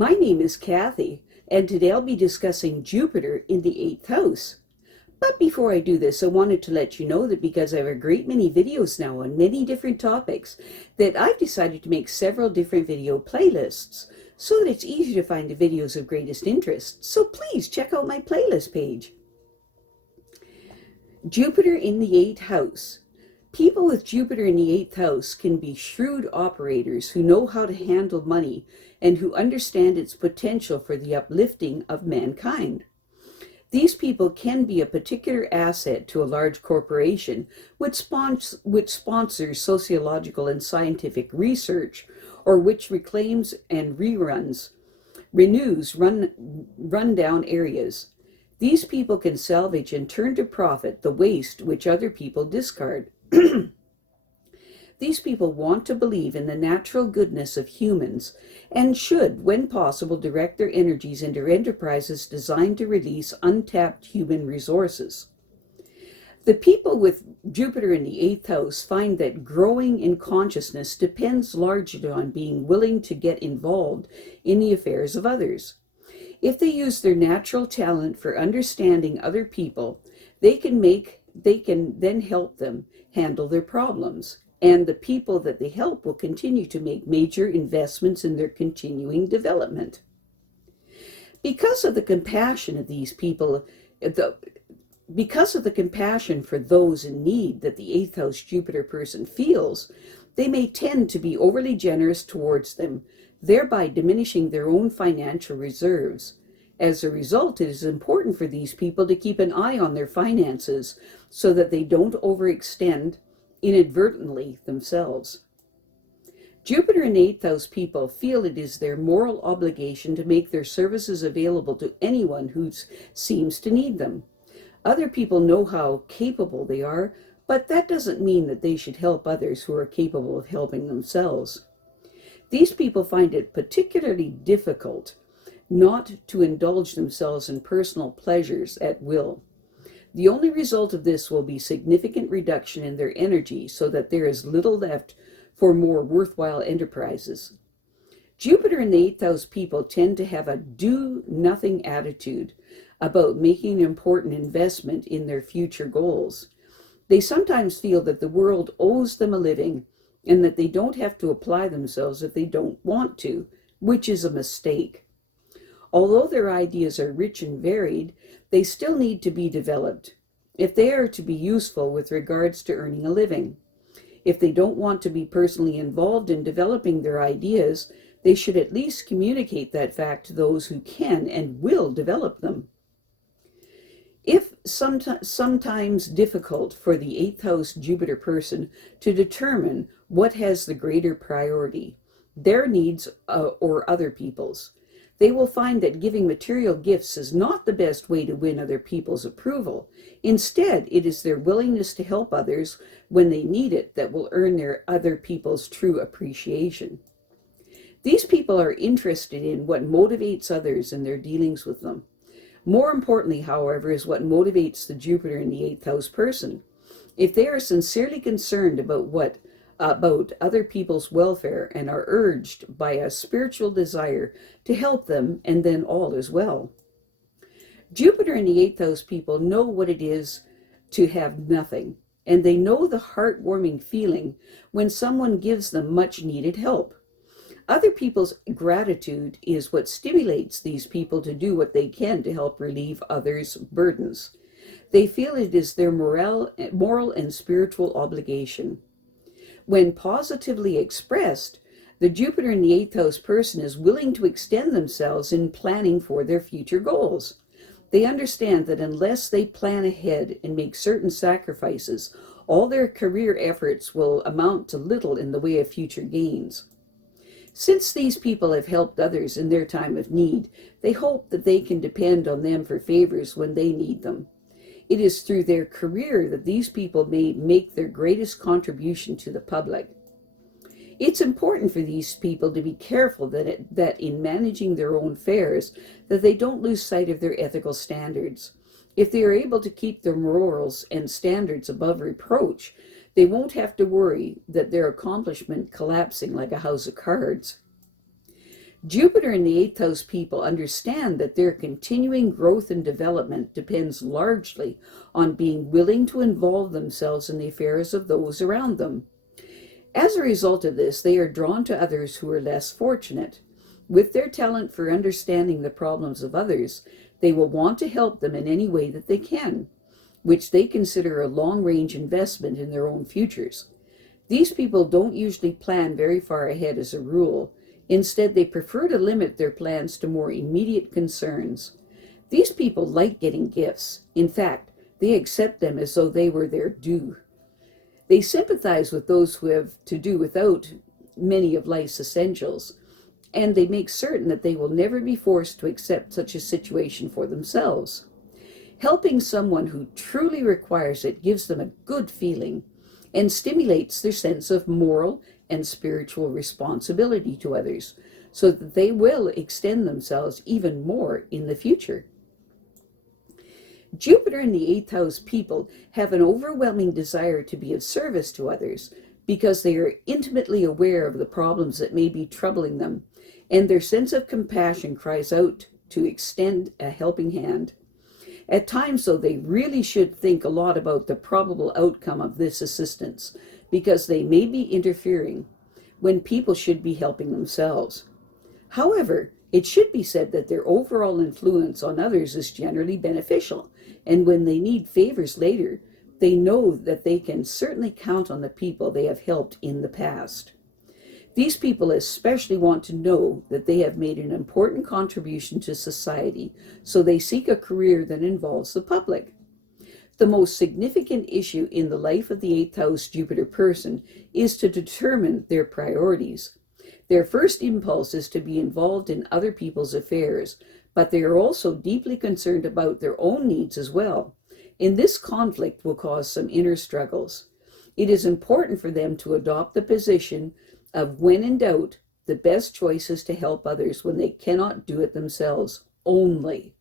My name is Kathy, and today I'll be discussing Jupiter in the 8th house. But before I do this, I wanted to let you know that because I have a great many videos now on many different topics, that I've decided to make several different video playlists so that it's easy to find the videos of greatest interest. So please check out my playlist page. Jupiter in the 8th house. People with Jupiter in the 8th house can be shrewd operators who know how to handle money and who understand its potential for the uplifting of mankind. These people can be a particular asset to a large corporation which sponsors sociological and scientific research, or which reclaims and renews rundown areas. These people can salvage and turn to profit the waste which other people discard. These people want to believe in the natural goodness of humans and should, when possible, direct their energies into enterprises designed to release untapped human resources. The people with Jupiter in the 8th house find that growing in consciousness depends largely on being willing to get involved in the affairs of others. If they use their natural talent for understanding other people, they can then help them handle their problems, and the people that they help will continue to make major investments in their continuing development. Because of the compassion of these people, because of the compassion for those in need that the 8th house Jupiter person feels, they may tend to be overly generous towards them, thereby diminishing their own financial reserves. As a result, it is important for these people to keep an eye on their finances so that they don't overextend inadvertently themselves. Jupiter in 8th house people feel it is their moral obligation to make their services available to anyone who seems to need them. Other people know how capable they are, but that doesn't mean that they should help others who are capable of helping themselves. These people find it particularly difficult not to indulge themselves in personal pleasures at will. The only result of this will be significant reduction in their energy so that there is little left for more worthwhile enterprises. Jupiter in the 8th house people tend to have a do-nothing attitude about making an important investment in their future goals. They sometimes feel that the world owes them a living and that they don't have to apply themselves if they don't want to, which is a mistake. Although their ideas are rich and varied, they still need to be developed if they are to be useful with regards to earning a living. If they don't want to be personally involved in developing their ideas, they should at least communicate that fact to those who can and will develop them. If sometimes difficult for the 8th house Jupiter person to determine what has the greater priority, their needs or other people's. They will find that giving material gifts is not the best way to win other people's approval. Instead, it is their willingness to help others when they need it that will earn their other people's true appreciation. These people are interested in what motivates others in their dealings with them. More importantly, however, is what motivates the Jupiter in the 8th house person. If they are sincerely concerned about other people's welfare and are urged by a spiritual desire to help them, and then all is well. Jupiter in the 8th house people know what it is to have nothing, and they know the heartwarming feeling when someone gives them much needed help. Other people's gratitude is what stimulates these people to do what they can to help relieve others' burdens. They feel it is their moral and spiritual obligation. When positively expressed, the Jupiter in the 8th house person is willing to extend themselves in planning for their future goals. They understand that unless they plan ahead and make certain sacrifices, all their career efforts will amount to little in the way of future gains. Since these people have helped others in their time of need, they hope that they can depend on them for favors when they need them. It is through their career that these people may make their greatest contribution to the public. It's important for these people to be careful that in managing their own affairs, that they don't lose sight of their ethical standards. If they are able to keep their morals and standards above reproach, they won't have to worry that their accomplishment collapsing like a house of cards. Jupiter and the 8th house people understand that their continuing growth and development depends largely on being willing to involve themselves in the affairs of those around them. As a result of this, they are drawn to others who are less fortunate. With their talent for understanding the problems of others, they will want to help them in any way that they can, which they consider a long-range investment in their own futures. These people don't usually plan very far ahead as a rule. Instead, they prefer to limit their plans to more immediate concerns. These people like getting gifts. In fact, they accept them as though they were their due. They sympathize with those who have to do without many of life's essentials, and they make certain that they will never be forced to accept such a situation for themselves. Helping someone who truly requires it gives them a good feeling and stimulates their sense of moral and spiritual responsibility to others, so that they will extend themselves even more in the future. Jupiter and the 8th house people have an overwhelming desire to be of service to others because they are intimately aware of the problems that may be troubling them, and their sense of compassion cries out to extend a helping hand. At times, though, they really should think a lot about the probable outcome of this assistance, because they may be interfering when people should be helping themselves. However, it should be said that their overall influence on others is generally beneficial, and when they need favors later, they know that they can certainly count on the people they have helped in the past. These people especially want to know that they have made an important contribution to society, so they seek a career that involves the public. The most significant issue in the life of the 8th house Jupiter person is to determine their priorities. Their first impulse is to be involved in other people's affairs, but they are also deeply concerned about their own needs as well. And this conflict will cause some inner struggles. It is important for them to adopt the position of, when in doubt, the best choice is to help others when they cannot do it themselves only.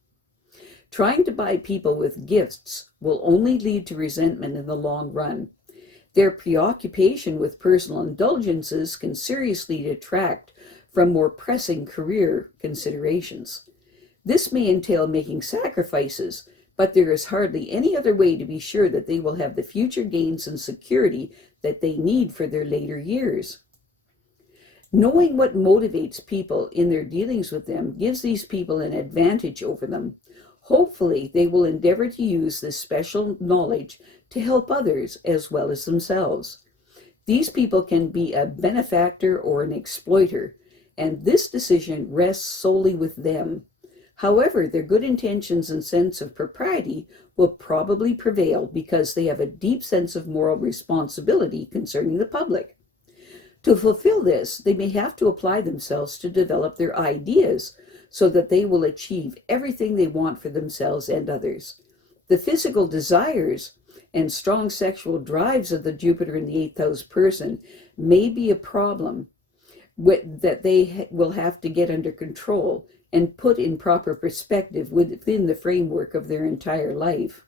Trying to buy people with gifts will only lead to resentment in the long run. Their preoccupation with personal indulgences can seriously detract from more pressing career considerations. This may entail making sacrifices, but there is hardly any other way to be sure that they will have the future gains and security that they need for their later years. Knowing what motivates people in their dealings with them gives these people an advantage over them. Hopefully, they will endeavor to use this special knowledge to help others as well as themselves. These people can be a benefactor or an exploiter, and this decision rests solely with them. However, their good intentions and sense of propriety will probably prevail because they have a deep sense of moral responsibility concerning the public. To fulfill this, they may have to apply themselves to develop their ideas so that they will achieve everything they want for themselves and others. The physical desires and strong sexual drives of the Jupiter in the 8th house person may be a problem that they will have to get under control and put in proper perspective within the framework of their entire life.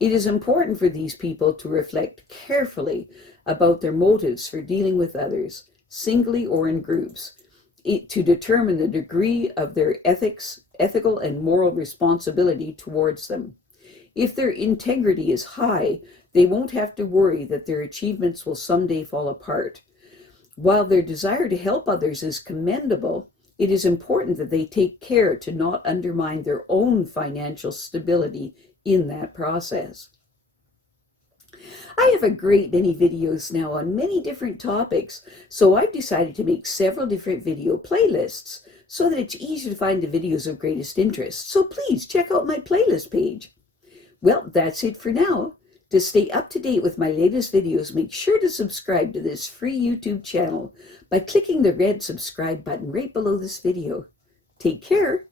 It is important for these people to reflect carefully about their motives for dealing with others, singly or in groups, to determine the degree of their ethical and moral responsibility towards them. If their integrity is high, they won't have to worry that their achievements will someday fall apart. While their desire to help others is commendable, it is important that they take care to not undermine their own financial stability in that process. I have a great many videos now on many different topics, so I've decided to make several different video playlists so that it's easier to find the videos of greatest interest. So please check out my playlist page. Well, that's it for now. To stay up to date with my latest videos, make sure to subscribe to this free YouTube channel by clicking the red subscribe button right below this video. Take care.